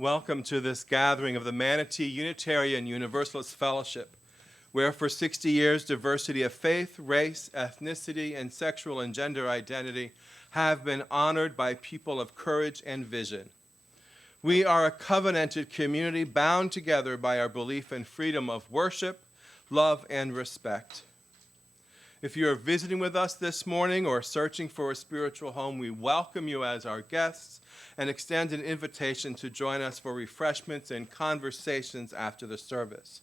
Welcome to this gathering of the Manatee Unitarian Universalist Fellowship, where for 60 years diversity of faith, race, ethnicity, and sexual and gender identity have been honored by people of courage and vision. We are a covenanted community bound together by our belief in freedom of worship, love, and respect. If you are visiting with us this morning or searching for a spiritual home, we welcome you as our guests and extend an invitation to join us for refreshments and conversations after the service.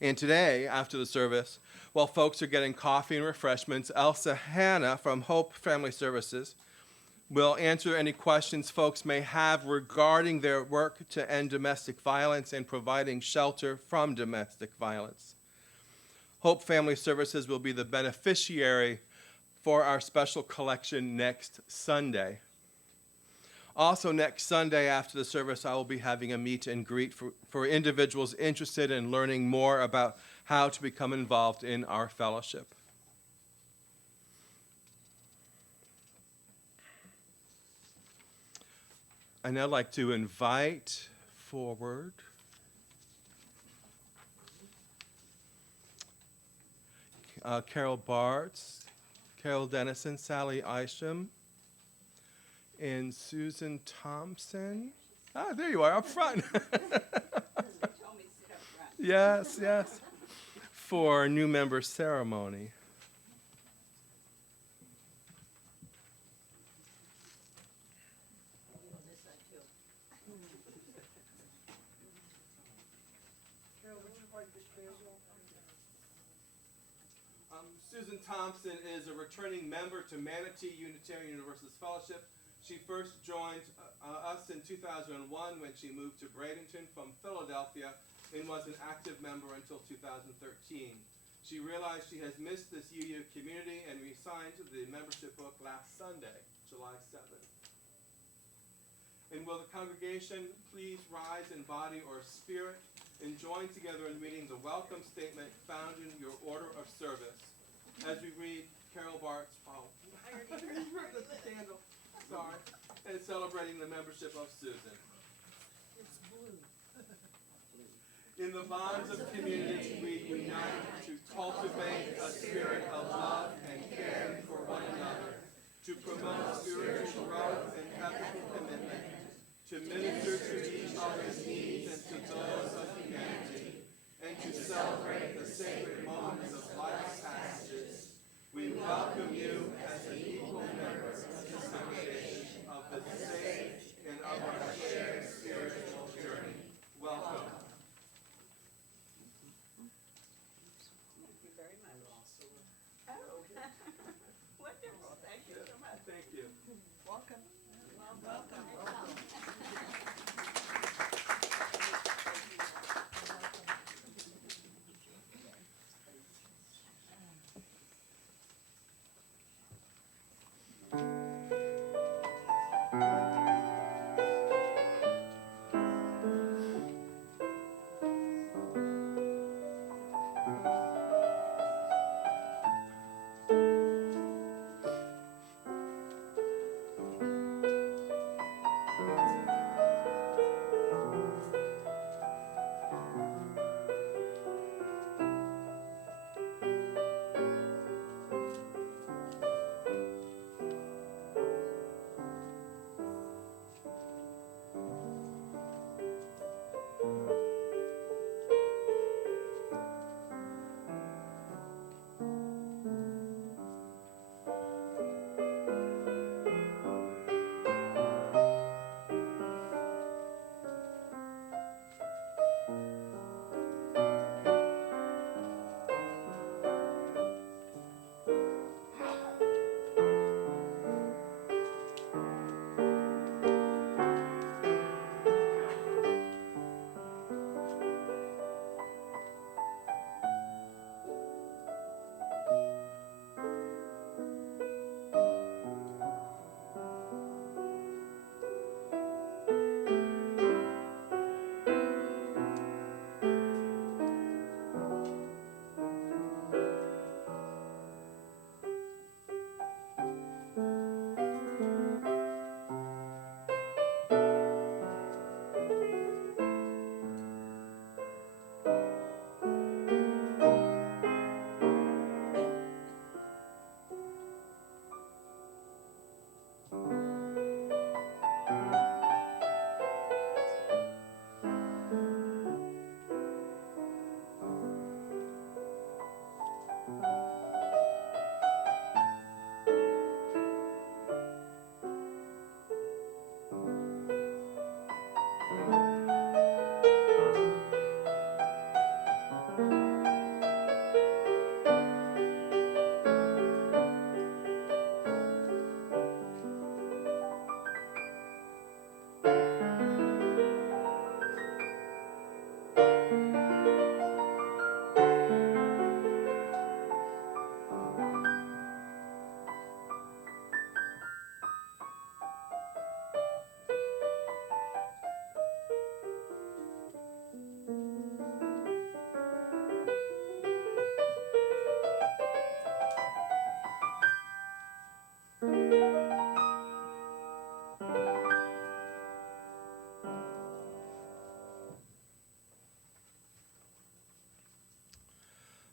And today, after the service, while folks are getting coffee and refreshments, Elsa Hannah from Hope Family Services will answer any questions folks may have regarding their work to end domestic violence and providing shelter from domestic violence. Hope Family Services will be the beneficiary for our special collection next Sunday. Also next Sunday after the service, I will be having a meet and greet for individuals interested in learning more about how to become involved in our fellowship. I'd now like to invite forward Carol Bartz, Carol Dennison, Sally Isham, and Susan Thompson. Ah, there you are, up front. Yes, yes. For new member ceremony. Susan Thompson is a returning member to Manatee Unitarian Universalist Fellowship. She first joined us in 2001 when she moved to Bradenton from Philadelphia and was an active member until 2013. She realized she has missed this UU community and re-signed the membership book last Sunday, July 7th. And will the congregation please rise in body or spirit and join together in reading the welcome statement found in your order of service as we read Carol Bart's, the candle, sorry, and celebrating the membership of Susan. It's blue. In the bonds of community, we unite to cultivate a spirit of love and caring for one another, to promote spiritual growth and ethical commitment, to minister to each other's needs and to those of humanity, and to celebrate the sacred moments of life's passages. We welcome you as an equal member of this congregation of the faith and of our shared spiritual journey. Welcome. Thank you very much. Oh, wonderful. Thank you so much. Thank you. Welcome. Welcome.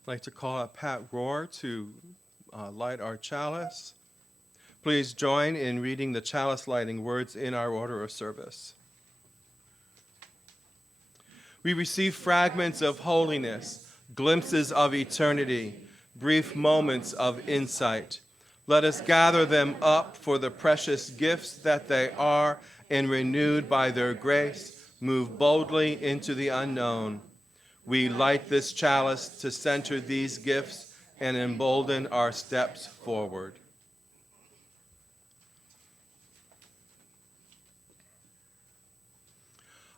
I'd like to call up Pat Rohr to light our chalice. Please join in reading the chalice lighting words in our order of service. We receive fragments of holiness, glimpses of eternity, brief moments of insight. Let us gather them up for the precious gifts that they are, and renewed by their grace, move boldly into the unknown. We light this chalice to center these gifts and embolden our steps forward.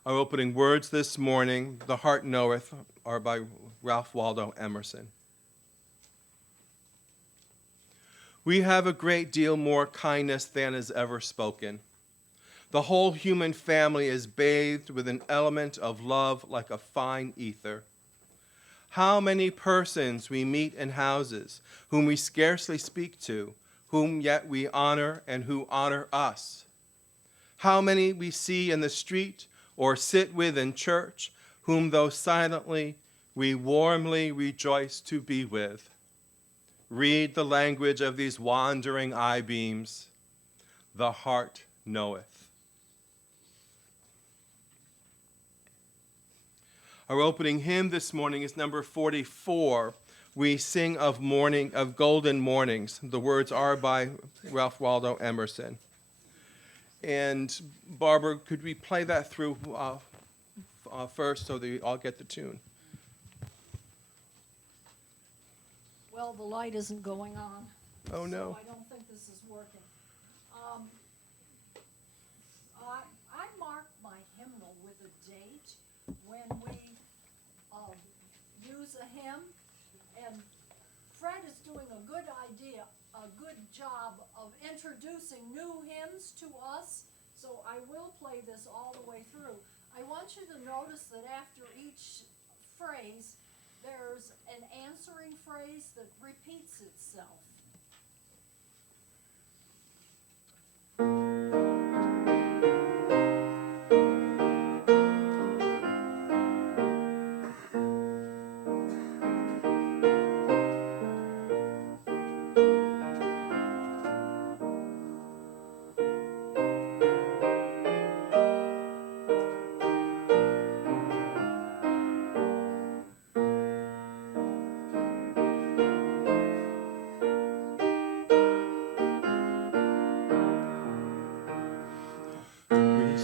Our opening words this morning, "The Heart Knoweth," are by Ralph Waldo Emerson. We have a great deal more kindness than is ever spoken. The whole human family is bathed with an element of love like a fine ether. How many persons we meet in houses whom we scarcely speak to, whom yet we honor and who honor us. How many we see in the street or sit with in church, whom though silently we warmly rejoice to be with. Read the language of these wandering eye-beams. The heart knoweth. Our opening hymn this morning is number 44. We sing of golden mornings. The words are by Ralph Waldo Emerson. And Barbara, could we play that through first so that we all get the tune? Well, the light isn't going on. Oh, no. So I don't think this is working. I marked my hymnal with a date when we use a hymn, and Fred is doing a good job of introducing new hymns to us, so I will play this all the way through. I want you to notice that after each phrase, there's an answering phrase that repeats itself.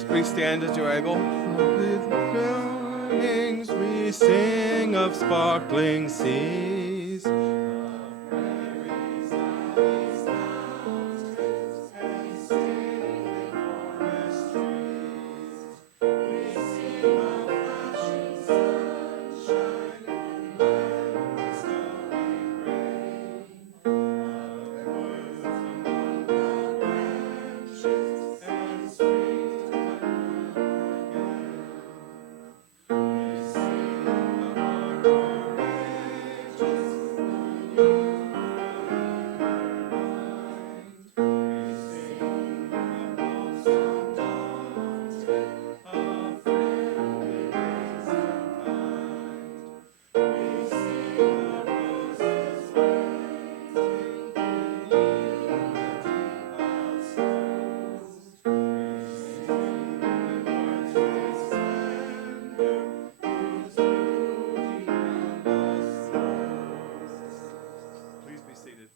Please stand as you're able. With mornings we sing of sparkling seas. Of prairies, valleys, mountains, and stately forest trees. We sing of flashing sunshine and mild bestowing rain. Of woods among the branches and springs to come again. We sing the heart courageous, the youth of eager mind. We sing of hopes undaunted, of friendly ways and kind. We sing of roses waiting beneath the deep snows. We sing the birds with splendor, whose beauty round us flows. Please be seated.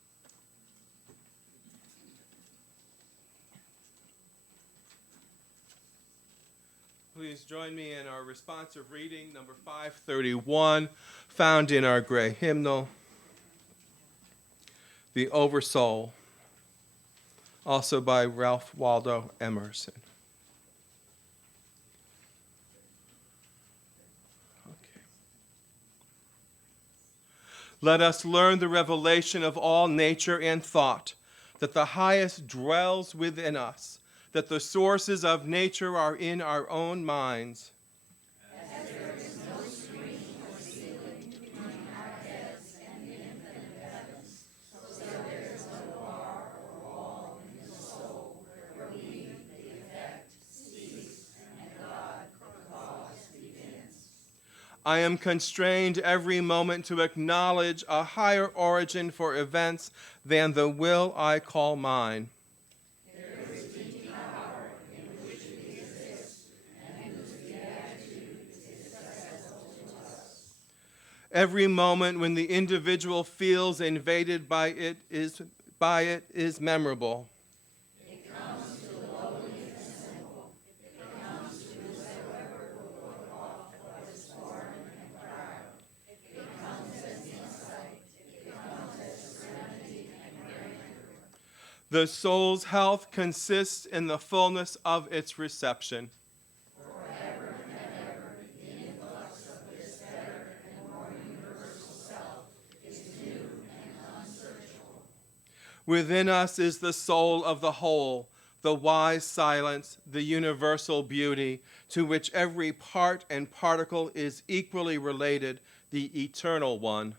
Please join me in our responsive reading, number 531, found in our gray hymnal, The Oversoul, also by Ralph Waldo Emerson. Okay. Let us learn the revelation of all nature and thought, that the highest dwells within us, that the sources of nature are in our own minds. I am constrained every moment to acknowledge a higher origin for events than the will I call mine. Every moment when the individual feels invaded by it is memorable. The soul's health consists in the fullness of its reception. Within us is the soul of the whole, the wise silence, the universal beauty, to which every part and particle is equally related, the eternal one.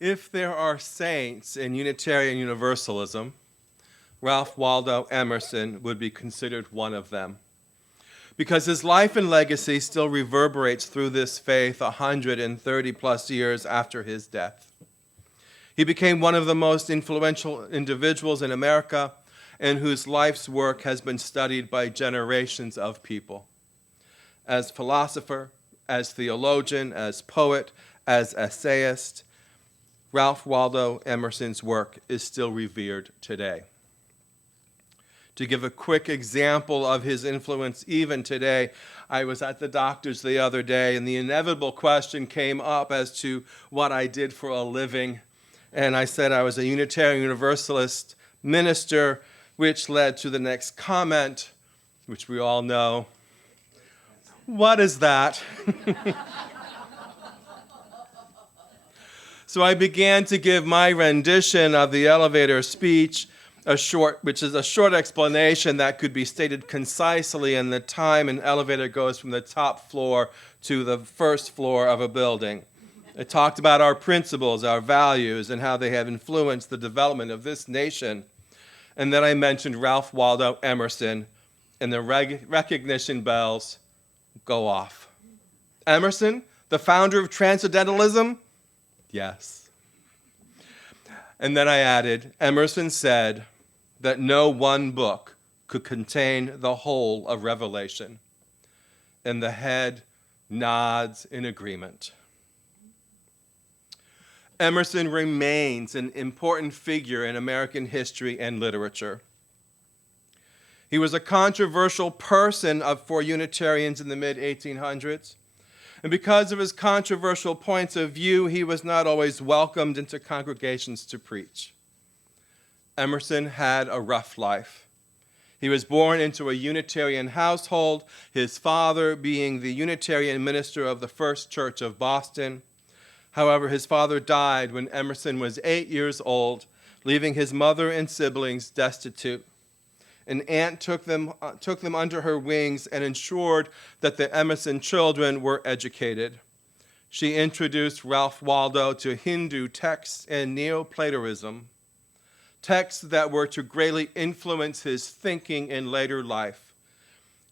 If there are saints in Unitarian Universalism, Ralph Waldo Emerson would be considered one of them, because his life and legacy still reverberates through this faith 130 plus years after his death. He became one of the most influential individuals in America, and whose life's work has been studied by generations of people. As philosopher, as theologian, as poet, as essayist, Ralph Waldo Emerson's work is still revered today. To give a quick example of his influence even today, I was at the doctor's the other day, and the inevitable question came up as to what I did for a living. And I said I was a Unitarian Universalist minister, which led to the next comment, which we all know. What is that? So I began to give my rendition of the elevator speech, which is a short explanation that could be stated concisely in the time an elevator goes from the top floor to the first floor of a building. It talked about our principles, our values, and how they have influenced the development of this nation. And then I mentioned Ralph Waldo Emerson, and the recognition bells go off. Emerson, the founder of Transcendentalism? Yes. And then I added, Emerson said that no one book could contain the whole of Revelation. And the head nods in agreement. Emerson remains an important figure in American history and literature. He was a controversial person for Unitarians in the mid-1800s. And because of his controversial points of view, he was not always welcomed into congregations to preach. Emerson had a rough life. He was born into a Unitarian household, his father being the Unitarian minister of the First Church of Boston. However, his father died when Emerson was 8 years old, leaving his mother and siblings destitute. An aunt took them under her wings and ensured that the Emerson children were educated. She introduced Ralph Waldo to Hindu texts and Neoplatonism, texts that were to greatly influence his thinking in later life.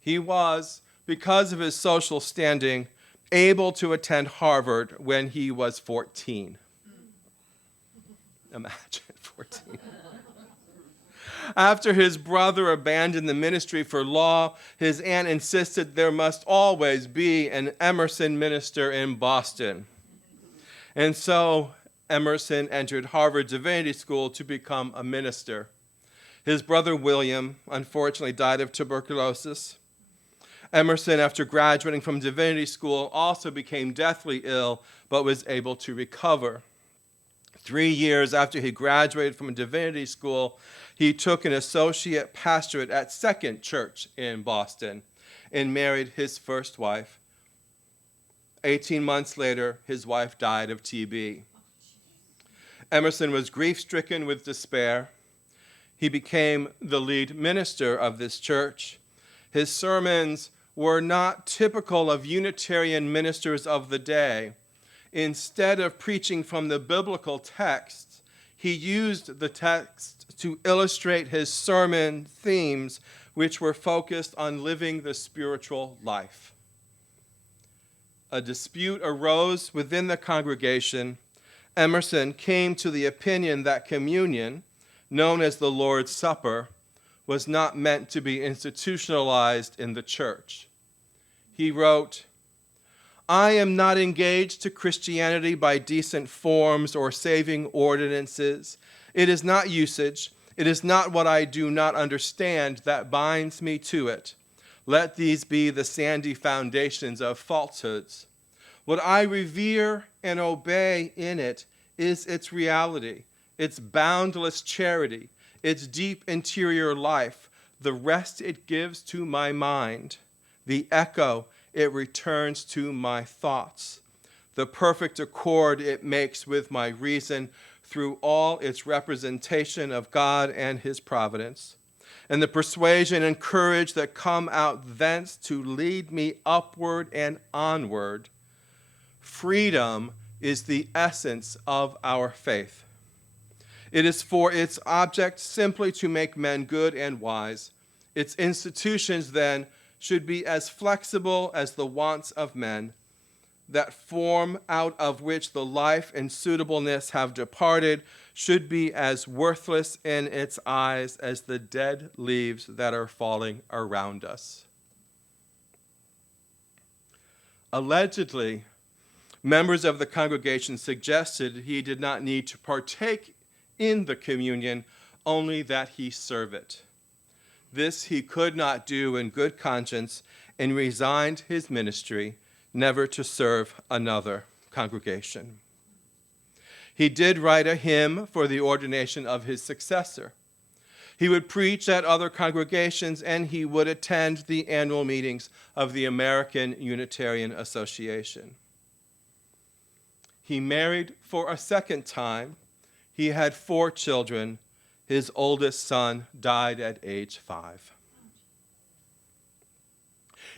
He was, because of his social standing, able to attend Harvard when he was 14. Imagine 14. After his brother abandoned the ministry for law, his aunt insisted there must always be an Emerson minister in Boston. And so Emerson entered Harvard Divinity School to become a minister. His brother William, unfortunately, died of tuberculosis. Emerson, after graduating from Divinity School, also became deathly ill, but was able to recover. 3 years after he graduated from Divinity School, he took an associate pastorate at Second Church in Boston and married his first wife. 18 months later, his wife died of TB. Emerson was grief-stricken with despair. He became the lead minister of this church. His sermons were not typical of Unitarian ministers of the day. Instead of preaching from the biblical text, he used the text to illustrate his sermon themes, which were focused on living the spiritual life. A dispute arose within the congregation. Emerson came to the opinion that communion, known as the Lord's Supper, was not meant to be institutionalized in the church. He wrote, I am not engaged to Christianity by decent forms or saving ordinances. It is not usage. It is not what I do not understand that binds me to it. Let these be the sandy foundations of falsehoods. What I revere and obey in it is its reality, its boundless charity, its deep interior life, the rest it gives to my mind, the echo it returns to my thoughts, the perfect accord it makes with my reason through all its representation of God and his providence, and the persuasion and courage that come out thence to lead me upward and onward. Freedom is the essence of our faith. It is for its object simply to make men good and wise. Its institutions, then, should be as flexible as the wants of men. That form out of which the life and suitableness have departed should be as worthless in its eyes as the dead leaves that are falling around us. Allegedly, members of the congregation suggested he did not need to partake in the communion, only that he serve it. This he could not do in good conscience and resigned his ministry, never to serve another congregation. He did write a hymn for the ordination of his successor. He would preach at other congregations, and he would attend the annual meetings of the American Unitarian Association. He married for a second time. He had 4 children. His oldest son died at age 5.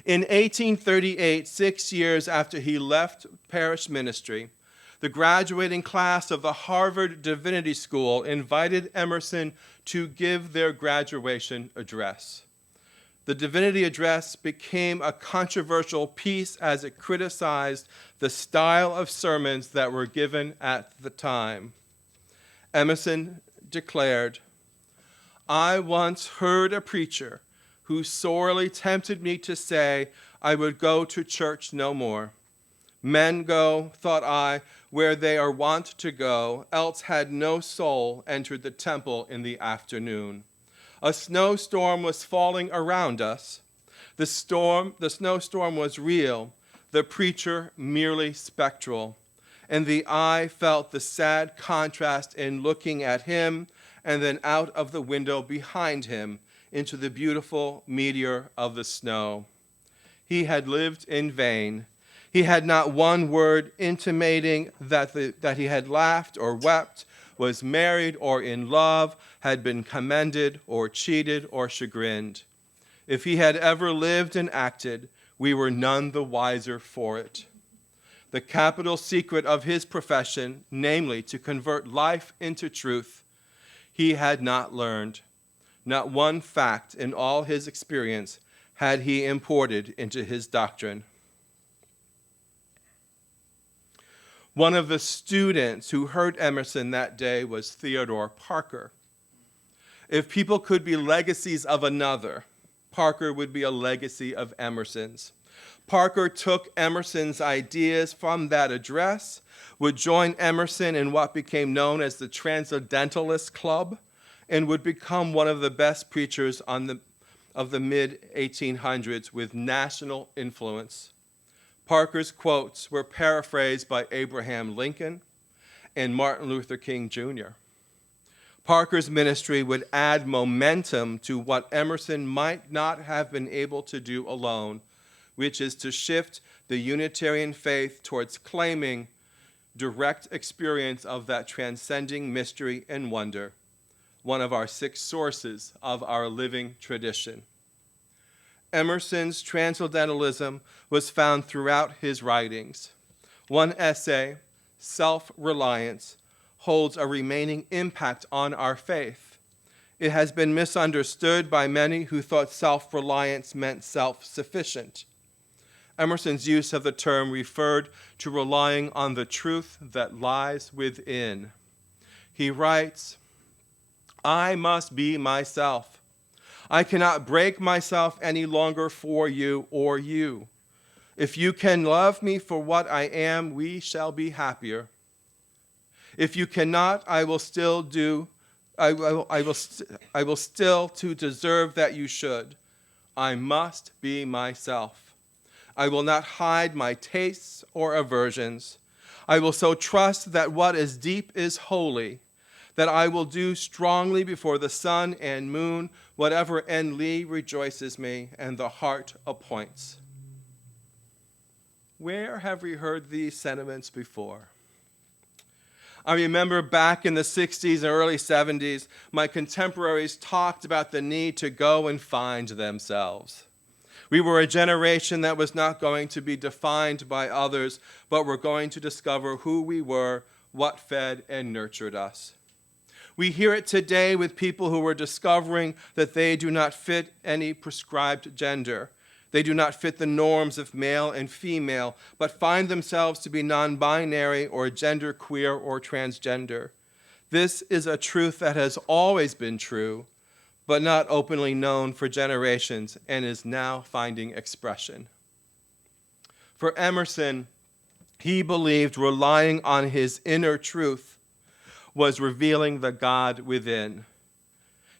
In 1838, 6 years after he left parish ministry, the graduating class of the Harvard Divinity School invited Emerson to give their graduation address. The divinity address became a controversial piece as it criticized the style of sermons that were given at the time. Emerson declared, "I once heard a preacher who sorely tempted me to say I would go to church no more. Men go, thought I, where they are wont to go, else had no soul entered the temple in the afternoon. A snowstorm was falling around us. The snowstorm was real, the preacher merely spectral, and the eye felt the sad contrast in looking at him and then out of the window behind him into the beautiful meteor of the snow. He had lived in vain. He had not one word intimating that he had laughed or wept, was married or in love, had been commended or cheated or chagrined. If he had ever lived and acted, we were none the wiser for it. The capital secret of his profession, namely to convert life into truth, he had not learned. Not one fact in all his experience had he imported into his doctrine." One of the students who heard Emerson that day was Theodore Parker. If people could be legacies of another, Parker would be a legacy of Emerson's. Parker took Emerson's ideas from that address, would join Emerson in what became known as the Transcendentalist Club, and would become one of the best preachers of the mid-1800s with national influence. Parker's quotes were paraphrased by Abraham Lincoln and Martin Luther King Jr. Parker's ministry would add momentum to what Emerson might not have been able to do alone, which is to shift the Unitarian faith towards claiming direct experience of that transcending mystery and wonder, one of our 6 sources of our living tradition. Emerson's transcendentalism was found throughout his writings. One essay, Self-Reliance, holds a remaining impact on our faith. It has been misunderstood by many who thought self-reliance meant self-sufficient. Emerson's use of the term referred to relying on the truth that lies within. He writes, "I must be myself. I cannot break myself any longer for you or you. If you can love me for what I am, we shall be happier. If you cannot, I will still to deserve that you should. I must be myself. I will not hide my tastes or aversions. I will so trust that what is deep is holy, that I will do strongly before the sun and moon whatever ennui rejoices me and the heart appoints." Where have we heard these sentiments before? I remember back in the 60s and early 70s, my contemporaries talked about the need to go and find themselves. We were a generation that was not going to be defined by others, but were going to discover who we were, what fed and nurtured us. We hear it today with people who are discovering that they do not fit any prescribed gender. They do not fit the norms of male and female, but find themselves to be non-binary or genderqueer or transgender. This is a truth that has always been true, but not openly known for generations and is now finding expression. For Emerson, he believed relying on his inner truth was revealing the God within.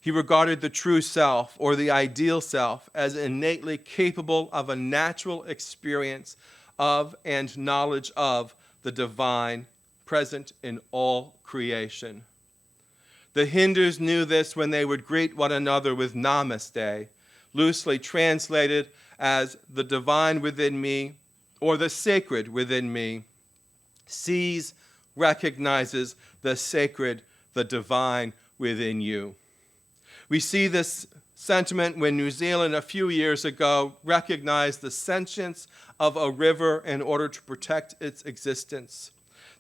He regarded the true self or the ideal self as innately capable of a natural experience of and knowledge of the divine present in all creation. The Hindus knew this when they would greet one another with namaste, loosely translated as the divine within me or the sacred within me, sees, recognizes the sacred, the divine within you. We see this sentiment when New Zealand a few years ago recognized the sentience of a river in order to protect its existence.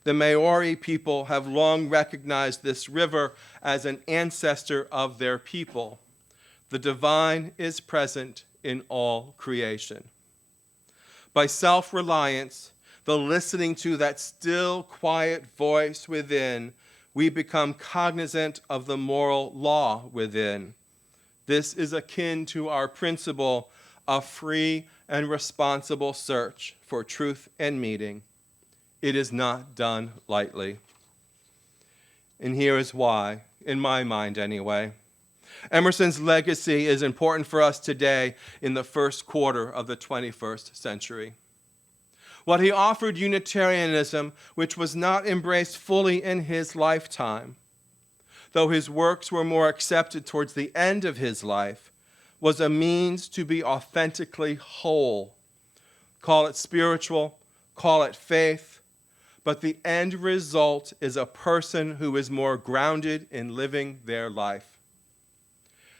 The Maori people have long recognized this river as an ancestor of their people. The divine is present in all creation. By self-reliance, the listening to that still, quiet voice within, we become cognizant of the moral law within. This is akin to our principle of free and responsible search for truth and meaning. It is not done lightly. And here is why, in my mind anyway. Emerson's legacy is important for us today in the first quarter of the 21st century. What he offered Unitarianism, which was not embraced fully in his lifetime, though his works were more accepted towards the end of his life, was a means to be authentically whole. Call it spiritual, call it faith, but the end result is a person who is more grounded in living their life.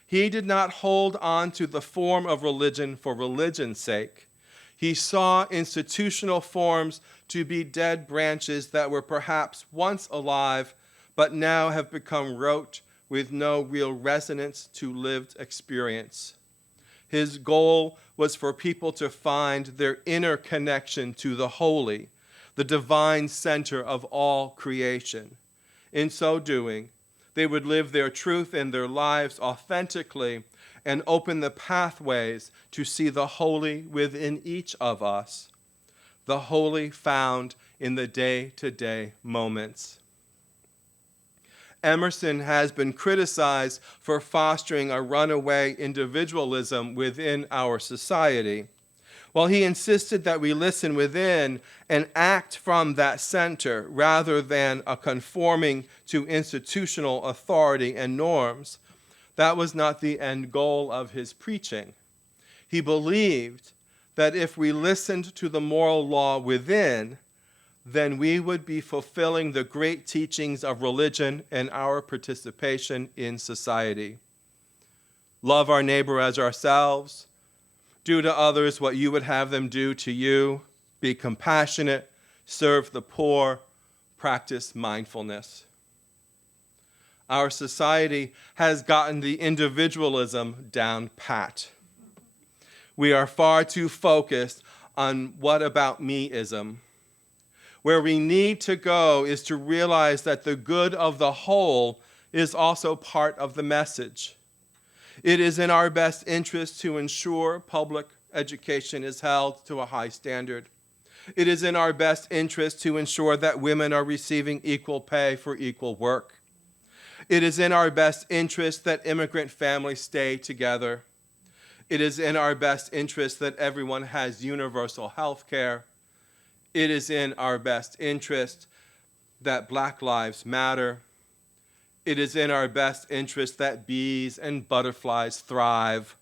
He did not hold on to the form of religion for religion's sake. He saw institutional forms to be dead branches that were perhaps once alive, but now have become rote with no real resonance to lived experience. His goal was for people to find their inner connection to the holy, the divine center of all creation. In so doing, they would live their truth in their lives authentically and open the pathways to see the holy within each of us, the holy found in the day-to-day moments. Emerson has been criticized for fostering a runaway individualism within our society. While he insisted that we listen within and act from that center rather than a conforming to institutional authority and norms, that was not the end goal of his preaching. He believed that if we listened to the moral law within, then we would be fulfilling the great teachings of religion and our participation in society. Love our neighbor as ourselves. Do to others what you would have them do to you. Be compassionate. Serve the poor. Practice mindfulness. Our society has gotten the individualism down pat. We are far too focused on what about me-ism. Where we need to go is to realize that the good of the whole is also part of the message. It is in our best interest to ensure public education is held to a high standard. It is in our best interest to ensure that women are receiving equal pay for equal work. It is in our best interest that immigrant families stay together. It is in our best interest that everyone has universal health care. It is in our best interest that Black lives matter. It is in our best interest that bees and butterflies thrive.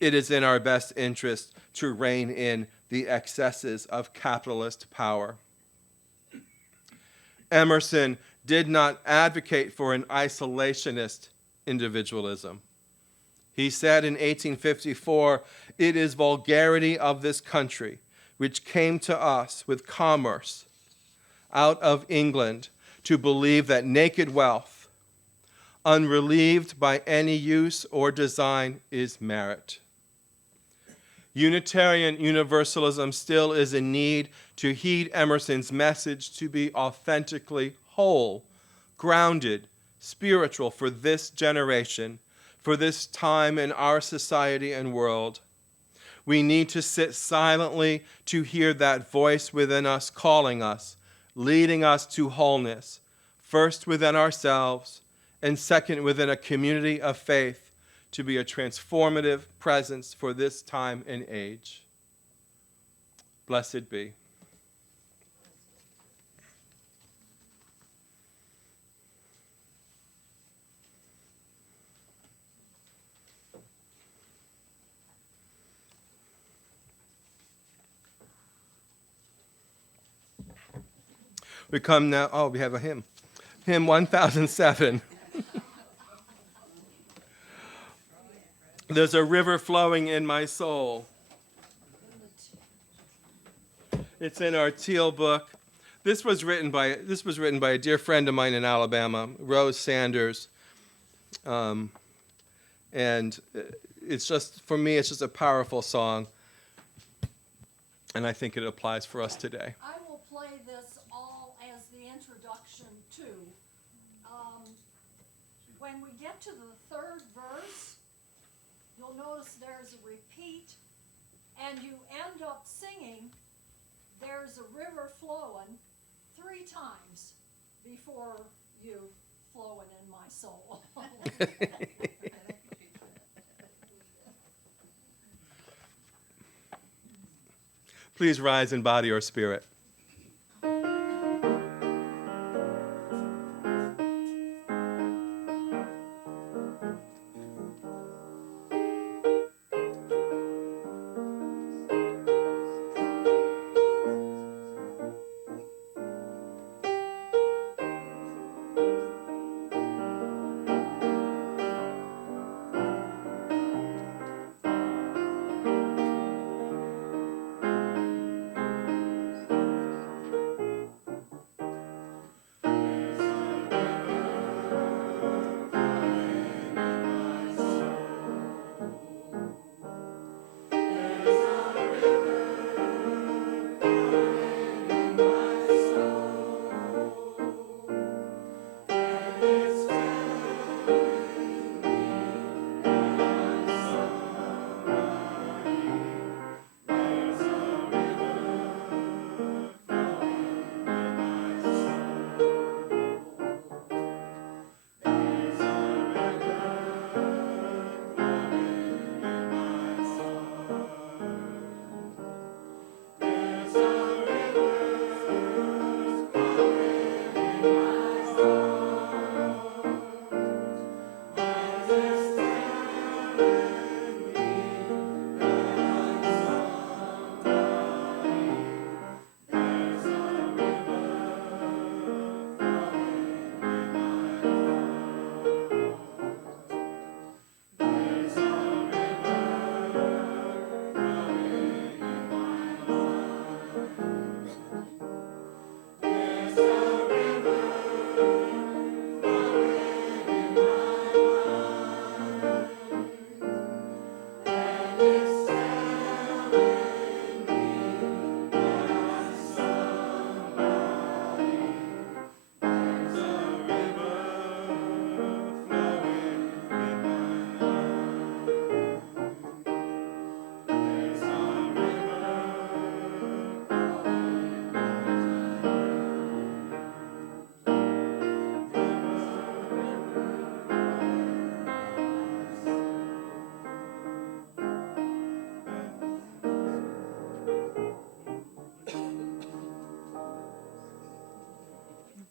It is in our best interest to rein in the excesses of capitalist power. Emerson did not advocate for an isolationist individualism. He said in 1854, "It is vulgarity of this country, which came to us with commerce out of England, to believe that naked wealth, unrelieved by any use or design, is merit. Unitarian Universalism still is in need to heed Emerson's message to be authentically whole, grounded, spiritual for this generation, for this time in our society and world. We need to sit silently to hear that voice within us calling us, leading us to wholeness, first within ourselves, and second within a community of faith, to be a transformative presence for this time and age. Blessed be. We come now, we have a hymn. Hymn 1007. There's a river flowing in my soul. It's in our Teal book. This was written by a dear friend of mine in Alabama, Rose Sanders. And it's just, for me, it's just a powerful song. And I think it applies for us today. I will play this all as the introduction to. When we get to the third verse, you'll notice there's a repeat, and you end up singing, "There's a river flowing," 3 times before you flowing in my soul. Please rise in body or spirit.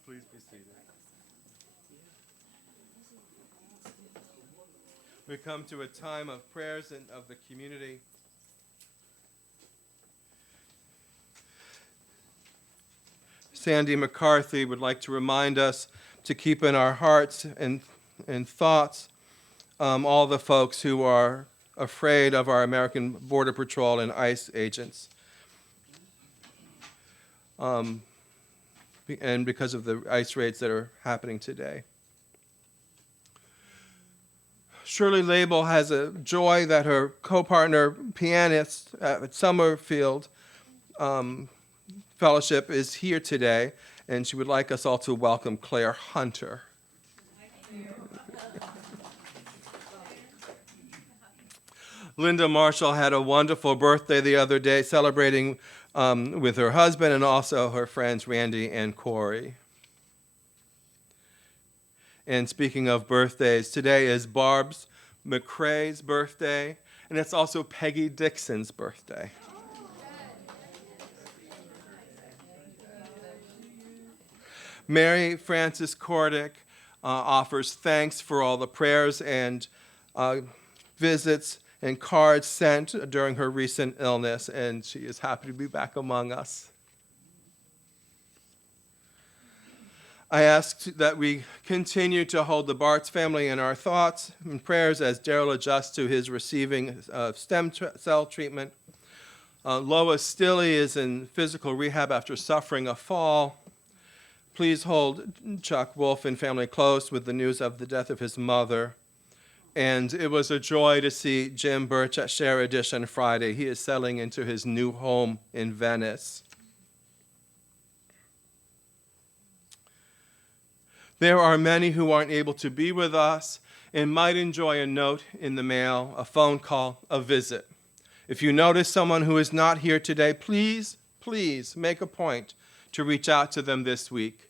Please be seated. We come to a time of prayers and of the community. Sandy McCarthy would like to remind us to keep in our hearts and thoughts all the folks who are afraid of our American Border Patrol and ICE agents. And because of the ICE raids that are happening today. Shirley Label has a joy that her co-partner pianist at Summerfield Fellowship is here today, and she would like us all to welcome Claire Hunter. Linda Marshall had a wonderful birthday the other day, celebrating with her husband and also her friends Randy and Corey. And speaking of birthdays, today is Barb's McCrae's birthday, and it's also Peggy Dixon's birthday. Mary Frances Cordick offers thanks for all the prayers and visits and cards sent during her recent illness, and she is happy to be back among us. I ask that we continue to hold the Bartz family in our thoughts and prayers as Daryl adjusts to his receiving stem cell treatment. Lois Stilley is in physical rehab after suffering a fall. Please hold Chuck Wolf and family close with the news of the death of his mother. And it was a joy to see Jim Birch at Share Edition Friday. He is settling into his new home in Venice. There are many who aren't able to be with us and might enjoy a note in the mail, a phone call, a visit. If you notice someone who is not here today, please make a point to reach out to them this week.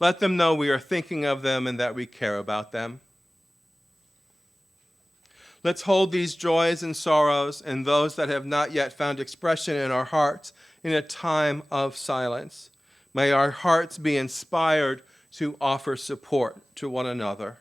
Let them know we are thinking of them and that we care about them. Let's hold these joys and sorrows and those that have not yet found expression in our hearts in a time of silence. May our hearts be inspired to offer support to one another.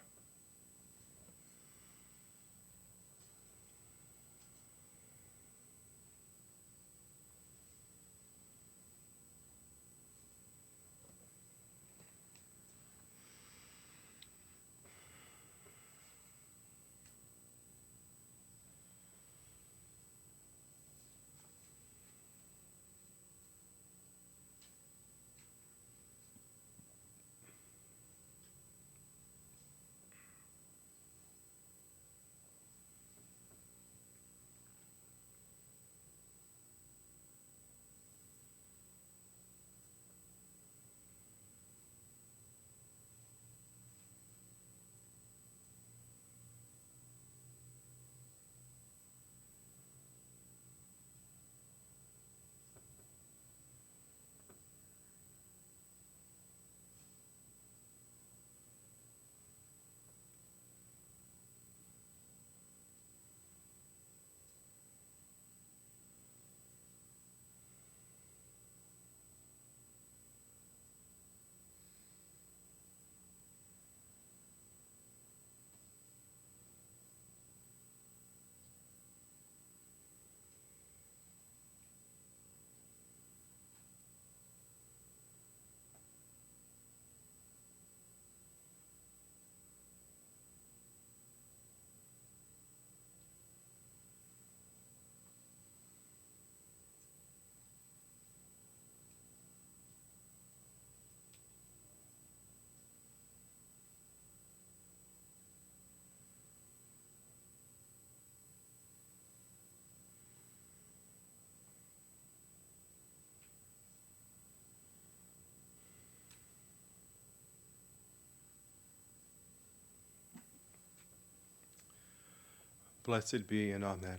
Blessed be and amen.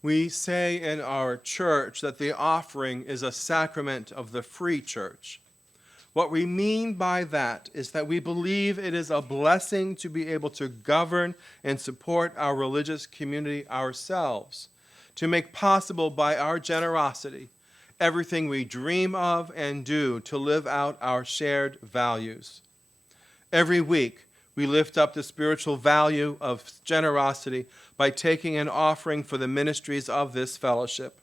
We say in our church that the offering is a sacrament of the free church. What we mean by that is that we believe it is a blessing to be able to govern and support our religious community ourselves, to make possible by our generosity everything we dream of and do to live out our shared values. Every week, we lift up the spiritual value of generosity by taking an offering for the ministries of this fellowship.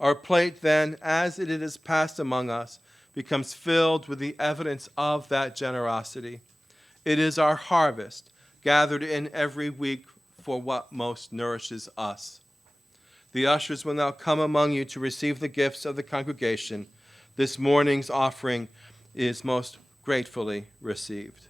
Our plate then, as it is passed among us, becomes filled with the evidence of that generosity. It is our harvest, gathered in every week for what most nourishes us. The ushers will now come among you to receive the gifts of the congregation. This morning's offering is most gratefully received.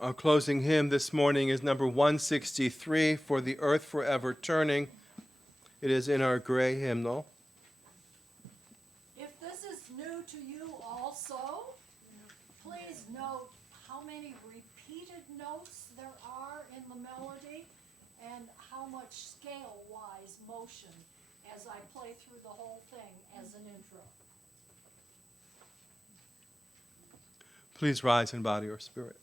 Our closing hymn this morning is number 163, For the Earth Forever Turning. It is in our gray hymnal. If this is new to you also, please note how many repeated notes there are in the melody and how much scale-wise motion as I play through the whole thing as an intro. Please rise in body or spirit.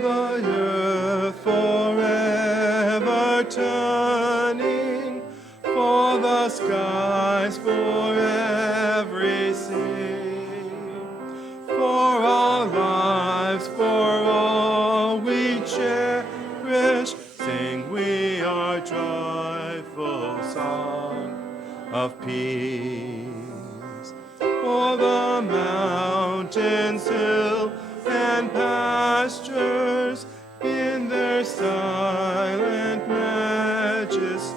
The earth forever turning, for the skies for every sea, for our lives, for all we cherish, sing we our joyful song of peace. For the mountains, hills, and pastures in their silent majesty,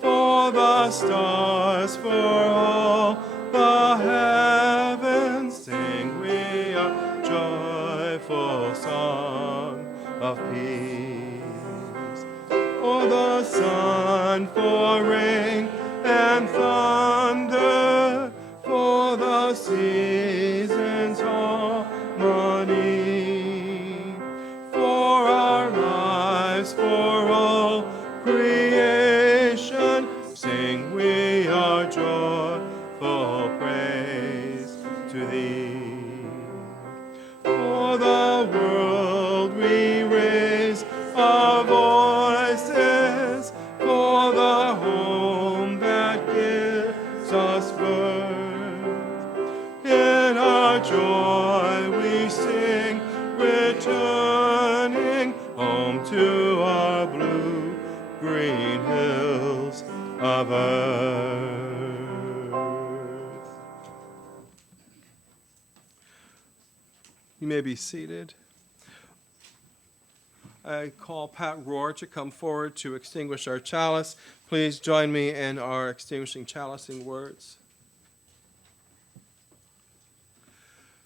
for the stars, for all the heavens, sing we a joyful song of peace. For the sun, for rain and thunder, for the seasons harmony, for our lives, for all creation, sing we our joyful praise to thee. For the world we raise our voices, for the home that gives us birth. In our joy we sing, returning home to our blue-green hills of earth. You may be seated. I call Pat Rohr to come forward to extinguish our chalice. Please join me in our extinguishing chalicing words.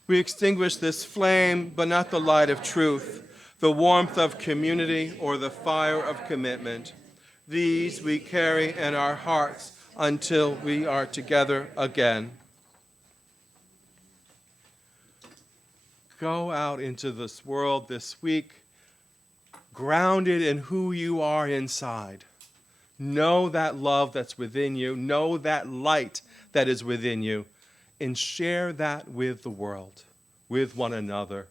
We extinguish this flame, but not the light of truth, the warmth of community, or the fire of commitment. These we carry in our hearts until we are together again. Go out into this world this week, grounded in who you are inside. Know that love that's within you. Know that light that is within you. And share that with the world, with one another.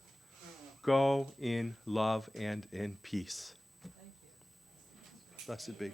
Go in love and in peace. Blessed be.